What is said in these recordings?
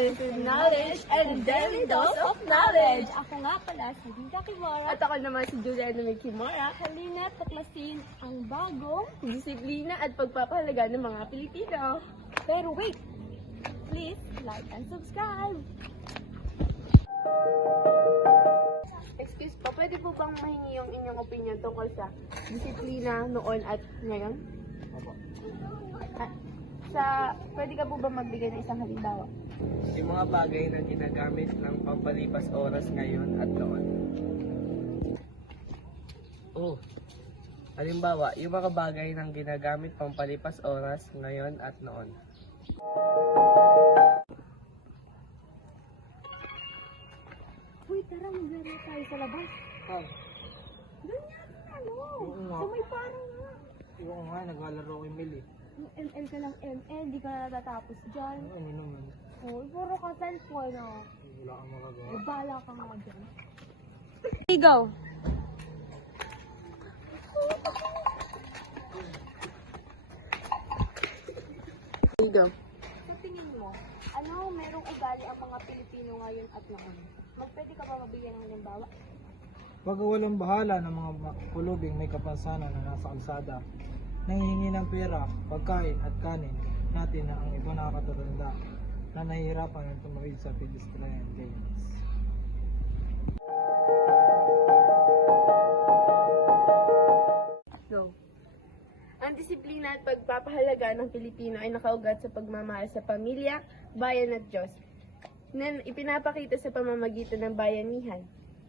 Relative Knowledge and Daily Dose of Knowledge. Ako nga pala si Dinka Kimora. At ako naman si Juliana May Kimora. Halina tuklasin ang bagong. Disiplina at pagpapahalaga ng mga Pilipino. Pero wait! Please like and subscribe! Excuse po, pwede po bang mahingi yung inyong opinion tungkol sa disiplina noon at ngayon? Opo. Pwede ka po ba magbigay ng isang halimbawa? Yung mga bagay na ginagamit ng pampalipas oras ngayon at noon. Halimbawa, yung mga bagay ng ginagamit pampalipas oras ngayon at noon. Uy, tara, maglaro tayo sa labas. Doon yan, Oo nga. So may parang nga. Oo nga, naglalaro ko yung Mili. ML ka lang ML, di ka na natatapos dyan. Ano naman? Oh, puro ka cellphone, oh. Wala kang magagawa. Eh, bala ka nga dyan. Go! Go. Sa tingin mo, ano merong ugali ang mga Pilipino ngayon at noon? Magpwede ka ba mabigyan ng halimbawa? Pagkawalang bahala ng mga kulubing may kapansanan na nasa kalsada, nanghihingi ng pera, pagkain at kanin natin na ang iba nakakatatanda na nahihirapan ng tumawid sa pedestrian lanes. Go. Ang disiplina at pagpapahalaga ng Pilipino ay nakaugat sa pagmamahal sa pamilya, bayan at Diyos, na ipinapakita sa pamamagitan ng bayanihan,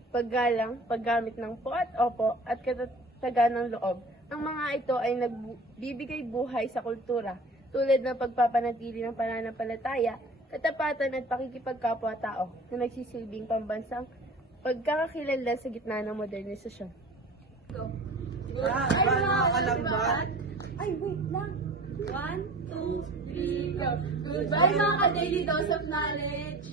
paggalang, paggamit ng po at opo at katatagan ng loob. Ang mga ito ay nagbibigay buhay sa kultura, tulad ng pagpapanatili ng pananampalataya, katapatan at pakikipagkapwa-tao na nagsisilbing pambansang pagkakakilala sa gitna ng modernisasyon. Ay, mga kalangbat! Ay, wait lang! 1, 2, 3, go! Goodbye mga ka-daily dose of knowledge!